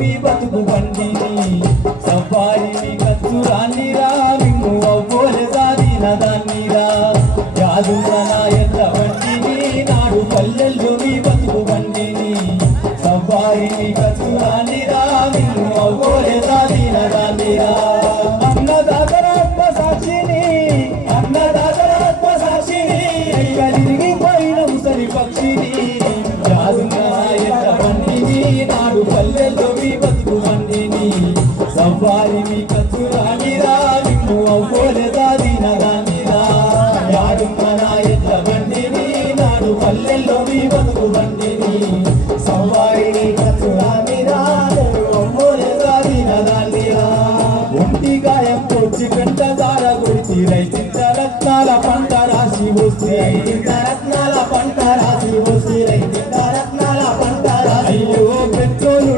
మీ బతుకు బండిని సవారిని కచ్చు రానిరా మిమ్ము అవ్వోలే దాదిన దాన్నిరా యాదున్న నా బండిని నాడు పల్లెల్లో మీ బతుకు బండిని సవారిని కచ్చు రా మిమ్ము జోమి బతుకు మందిని సవ్వాలి మీ కచ్చు రానిరా నిన్ను అవ్వలేదా దినరానిరా యాడున్న రత్నాల పంట రాసి వస్తే. రైతింత రత్నాల పంట రాసి అయ్యో పెట్రోలు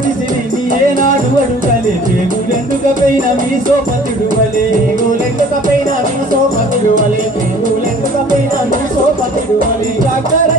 తపైన మీ సోపతుడు వలే. లెక్క తపైన మీ సోపతుడు వలే. లెక్క తపైన మీ సోపతుడు వలే. డాక్టర్